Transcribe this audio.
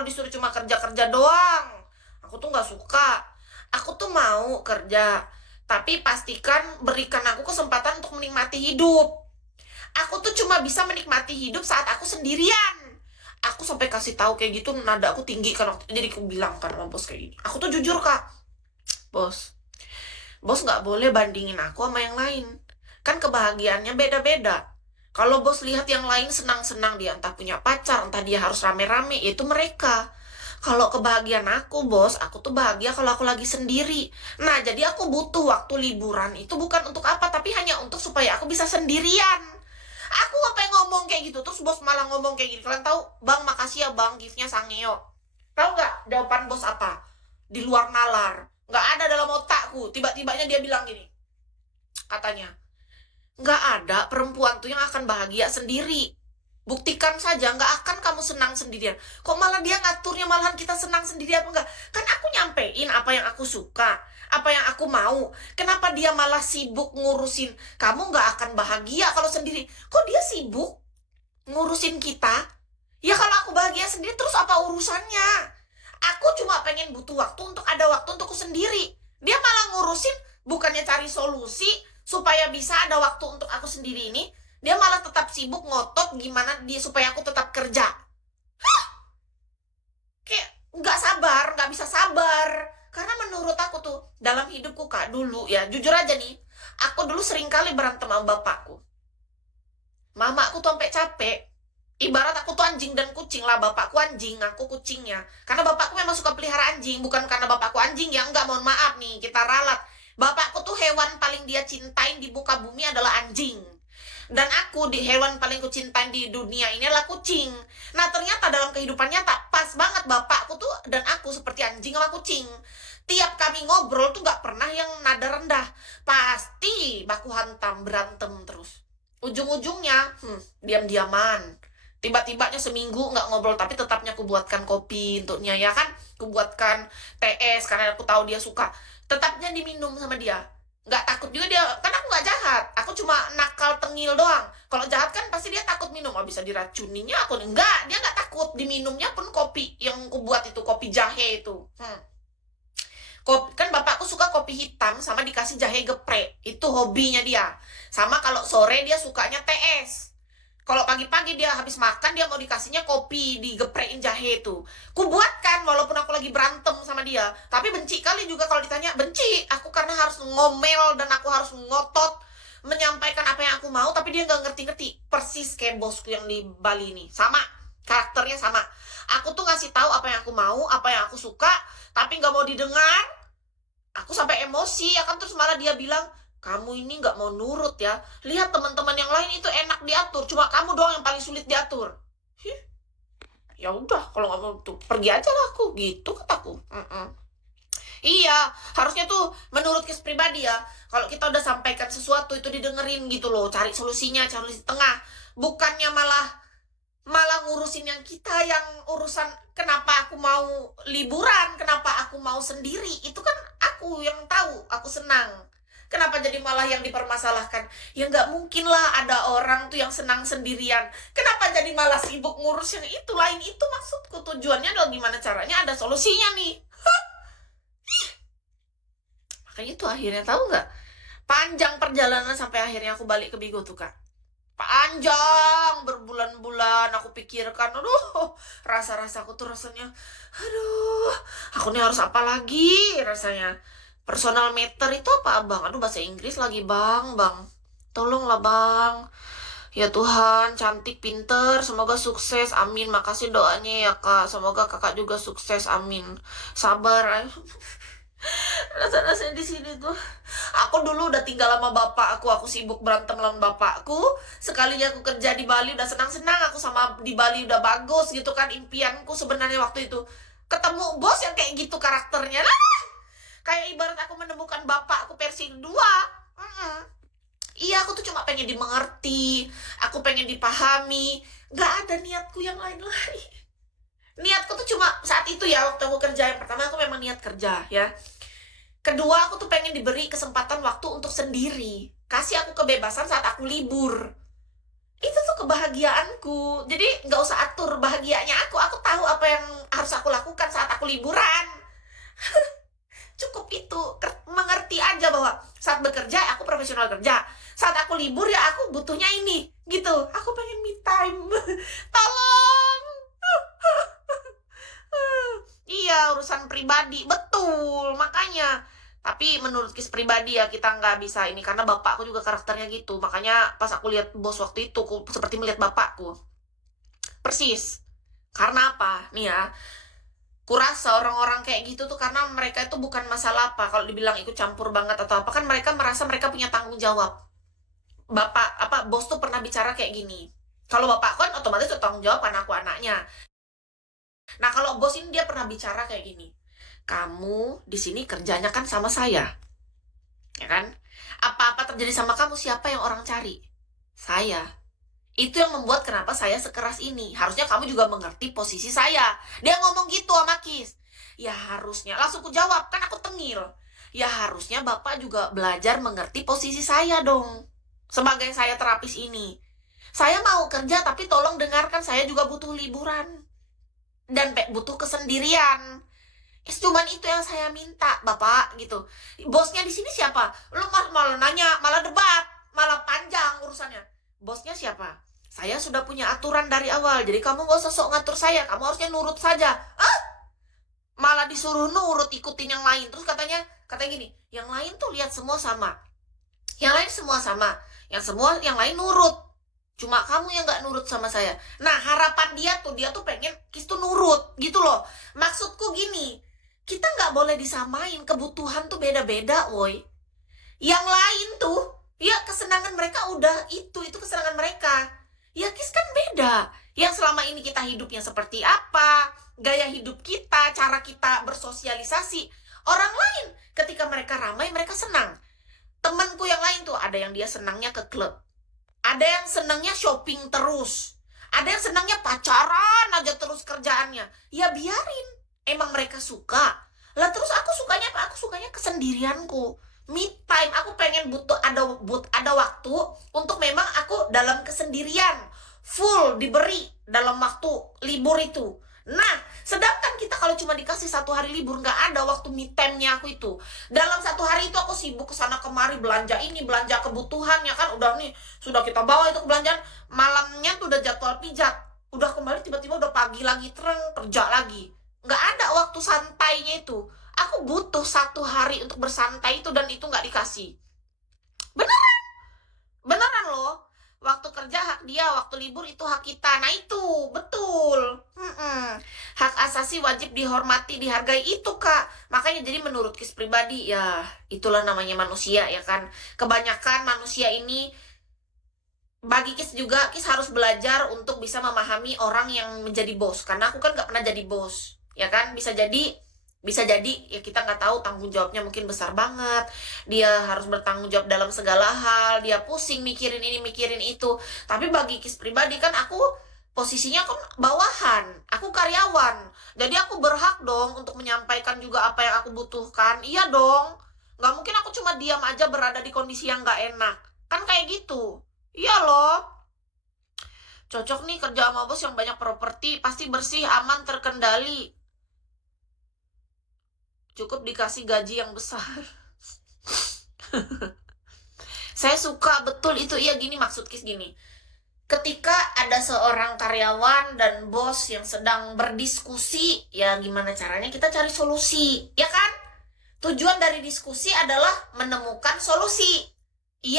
kalau disuruh cuma kerja-kerja doang. Aku tuh nggak suka. Aku tuh mau kerja, tapi pastikan berikan aku kesempatan untuk menikmati hidup. Aku tuh cuma bisa menikmati hidup saat aku sendirian. Aku sampai kasih tahu kayak gitu, nada aku tinggi kan waktu itu. Jadi aku bilang kan sama bos kayak gini. Aku tuh jujur kak, bos. Bos nggak boleh bandingin aku sama yang lain. Kan kebahagiaannya beda-beda. Kalau bos lihat yang lain senang-senang, dia entah punya pacar, entah dia harus rame-rame, itu mereka. Kalau kebahagiaan aku, bos, aku tuh bahagia kalau aku lagi sendiri. Nah, jadi aku butuh waktu liburan itu bukan untuk apa, tapi hanya untuk supaya aku bisa sendirian. Aku apa yang ngomong kayak gitu, terus bos malah ngomong kayak gini. Kalian tahu, bang, makasih ya bang, giftnya Sangeo. Tahu nggak jawaban bos apa? Di luar nalar. Nggak ada dalam otakku. Tiba-tibanya dia bilang gini. Katanya, nggak ada perempuan tuh yang akan bahagia sendiri. Buktikan saja, nggak akan kamu senang sendirian. Kok malah dia ngaturnya malahan kita senang sendirian apa enggak? Kan aku nyampein apa yang aku suka, apa yang aku mau. Kenapa dia malah sibuk ngurusin? Kamu nggak akan bahagia kalau sendiri. Kok dia sibuk ngurusin kita? Ya kalau aku bahagia sendiri terus apa urusannya? Aku cuma pengen butuh waktu untuk ada waktu untukku sendiri. Dia malah ngurusin bukannya cari solusi supaya bisa ada waktu untuk aku sendiri ini. Dia malah tetap sibuk ngotot gimana dia supaya aku tetap kerja. Kayak nggak sabar, nggak bisa sabar. Karena menurut aku tuh dalam hidupku kak dulu ya, jujur aja nih, aku dulu sering kali berantem sama bapakku. Mamaku tuh sampai capek. Ibarat aku tuh anjing dan kucing lah, bapakku anjing, aku kucingnya. Karena bapakku memang suka pelihara anjing, bukan karena bapakku anjing ya, enggak, mohon maaf nih, kita ralat. Bapakku tuh hewan paling dia cintain di muka bumi adalah anjing. Dan aku di hewan paling kucintain di dunia ini adalah kucing. Nah ternyata dalam kehidupannya tak pas banget bapakku tuh dan aku seperti anjing sama kucing. Tiap kami ngobrol tuh gak pernah yang nada rendah. Pasti baku hantam, berantem terus. Ujung-ujungnya, diam-diaman. Tiba-tibanya seminggu nggak ngobrol, tapi tetapnya aku buatkan kopi untuknya ya kan. Aku buatkan TS karena aku tahu dia suka. Tetapnya diminum sama dia. Nggak takut juga dia, kan aku nggak jahat. Aku cuma nakal tengil doang. Kalau jahat kan pasti dia takut minum. Oh, bisa diracuninya aku. Enggak, dia nggak takut. Diminumnya pun kopi yang aku buat itu, kopi jahe itu. Kopi, kan bapakku suka kopi hitam sama dikasih jahe geprek. Itu hobinya dia. Sama kalau sore dia sukanya TS. Kalau pagi-pagi dia habis makan, dia mau dikasihnya kopi, digeprekin jahe itu. Ku buatkan walaupun aku lagi berantem sama dia. Tapi benci kali juga kalau ditanya, benci. Aku karena harus ngomel dan aku harus ngotot menyampaikan apa yang aku mau, tapi dia nggak ngerti-ngerti. Persis kayak bosku yang di Bali ini. Sama, karakternya sama. Aku tuh ngasih tahu apa yang aku mau, apa yang aku suka, tapi nggak mau didengar. Aku sampai emosi, ya kan, terus malah dia bilang, kamu ini nggak mau nurut ya. Lihat teman-teman yang lain itu enak diatur, cuma kamu doang yang paling sulit diatur. Ya udah, kalau nggak mau tuh pergi aja lah aku, gitu kataku. Iya, harusnya tuh menurut kes pribadi ya, kalau kita udah sampaikan sesuatu itu didengerin gitu loh, cari solusinya, cari solusi tengah. Bukannya malah malah ngurusin yang kita, yang urusan kenapa aku mau liburan, kenapa aku mau sendiri, itu kan aku yang tahu, aku senang. Kenapa jadi malah yang dipermasalahkan? Ya nggak mungkin lah ada orang tuh yang senang sendirian. Kenapa jadi malah sibuk ngurus yang itu? Lain itu maksudku, tujuannya adalah gimana caranya ada solusinya nih. Makanya itu akhirnya tahu nggak? Panjang perjalanan sampai akhirnya aku balik ke Bigo tuh kak. Panjang berbulan-bulan aku pikirkan, aduh, rasa-rasaku tuh rasanya, aduh, aku nih harus apa lagi rasanya. Personal meter itu apa bang? Aduh bahasa Inggris lagi bang. Tolonglah bang. Ya Tuhan, cantik, pinter, semoga sukses, amin. Makasih doanya ya kak, semoga kakak juga sukses, amin. Sabar. Rasa-rasanya di sini tuh. Aku dulu udah tinggal sama bapak aku sibuk berantem sama bapakku. Sekalinya aku kerja di Bali udah senang-senang, aku sama di Bali udah bagus gitu kan, impianku sebenarnya waktu itu. Ketemu bos yang kayak gitu karakternya lah. Kayak ibarat aku menemukan bapakku versi kedua. Iya, aku tuh cuma pengen dimengerti, aku pengen dipahami. Gak ada niatku yang lain-lain. Niatku tuh cuma saat itu ya, waktu aku kerja. Yang pertama aku memang niat kerja ya. Kedua, aku tuh pengen diberi kesempatan waktu untuk sendiri. Kasih aku kebebasan saat aku libur. Itu tuh kebahagiaanku. Jadi gak usah atur bahagianya aku tahu apa apa yang harus aku lakukan saat aku liburan. Cukup itu, mengerti aja bahwa saat bekerja aku profesional kerja, saat aku libur ya aku butuhnya ini gitu, aku pengen me time. Tolong. Iya, urusan pribadi, betul, makanya. Tapi menurut Kis pribadi ya, kita nggak bisa ini, karena bapakku juga karakternya gitu. Makanya pas aku lihat bos waktu itu, aku seperti melihat bapakku. Persis. Karena apa? Nih ya, kurasa orang-orang kayak gitu tuh karena mereka itu bukan masalah apa. Kalau dibilang ikut campur banget atau apa, kan mereka merasa mereka punya tanggung jawab. Bapak, apa, bos tuh pernah bicara kayak gini. Kalau bapak kan otomatis tanggung jawab, kan aku anaknya. Nah, kalau bos ini dia pernah bicara kayak gini. Kamu di sini kerjanya kan sama saya. Ya kan? Apa-apa terjadi sama kamu, siapa yang orang cari? Saya. Itu yang membuat kenapa saya sekeras ini. Harusnya kamu juga mengerti posisi saya. Dia ngomong gitu sama Kis. Ya harusnya. Langsung ku jawab, kan aku tengil. Ya harusnya Bapak juga belajar mengerti posisi saya dong. Sebagai saya terapis ini. Saya mau kerja tapi tolong dengarkan, saya juga butuh liburan. Dan butuh kesendirian. Cuman itu yang saya minta, Bapak, gitu. Bosnya di sini siapa? Lu malah nanya, malah debat, malah panjang urusannya. Bosnya siapa? Saya sudah punya aturan dari awal, jadi kamu gak usah sok ngatur saya, kamu harusnya nurut saja. Malah disuruh nurut, ikutin yang lain. Terus katanya gini, yang lain tuh lihat semua sama. Yang lain semua sama. Yang lain nurut. Cuma kamu yang gak nurut sama saya. Nah, harapan dia tuh pengen Kis tuh nurut, gitu loh. Maksudku gini, kita gak boleh disamain, kebutuhan tuh beda-beda, woi. Yang lain tuh, ya kesenangan mereka udah itu kesenangan mereka. Ya Kis kan beda. Yang selama ini kita hidupnya seperti apa, gaya hidup kita, cara kita bersosialisasi. Orang lain ketika mereka ramai, mereka senang. Temanku yang lain tuh, ada yang dia senangnya ke klub. Ada yang senangnya shopping terus. Ada yang senangnya pacaran aja terus kerjaannya. Ya biarin, emang mereka suka. Lah terus aku sukanya apa? Aku sukanya kesendirianku. Me time, aku pengen ada waktu untuk memang aku dalam kesendirian, full diberi dalam waktu libur itu. Nah, sedangkan kita kalau cuma dikasih 1 hari libur, nggak ada waktu me time-nya aku itu. Dalam 1 hari itu aku sibuk kesana kemari, belanja ini, belanja kebutuhan, ya kan, udah nih, sudah kita bawa itu kebelanjaan, malamnya tuh udah jadwal pijat, udah kembali tiba-tiba udah pagi lagi, tereng, kerja lagi. Nggak ada waktu santainya itu. Aku butuh 1 hari untuk bersantai itu, dan itu nggak dikasih. Beneran loh. Waktu kerja hak dia, waktu libur itu hak kita. Nah itu, betul. Hak asasi wajib dihormati, dihargai itu, Kak. Makanya jadi menurut Kis pribadi, ya itulah namanya manusia, ya kan. Kebanyakan manusia ini, bagi Kis juga, Kis harus belajar untuk bisa memahami orang yang menjadi bos. Karena aku kan gak pernah jadi bos, ya kan. Bisa jadi ya kita nggak tahu, tanggung jawabnya mungkin besar banget, dia harus bertanggung jawab dalam segala hal, dia pusing mikirin ini mikirin itu. Tapi bagi Kis pribadi kan, aku posisinya kan bawahan, aku karyawan, jadi aku berhak dong untuk menyampaikan juga apa yang aku butuhkan. Iya dong, nggak mungkin aku cuma diam aja berada di kondisi yang nggak enak, kan kayak gitu. Iya loh, cocok nih kerja sama bos yang banyak properti, pasti bersih, aman, terkendali. Cukup dikasih gaji yang besar. Saya suka betul itu. Iya, gini maksud Kis gini. Ketika ada seorang karyawan dan bos yang sedang berdiskusi, ya gimana caranya kita cari solusi, ya kan? Tujuan dari diskusi adalah menemukan solusi. Iya.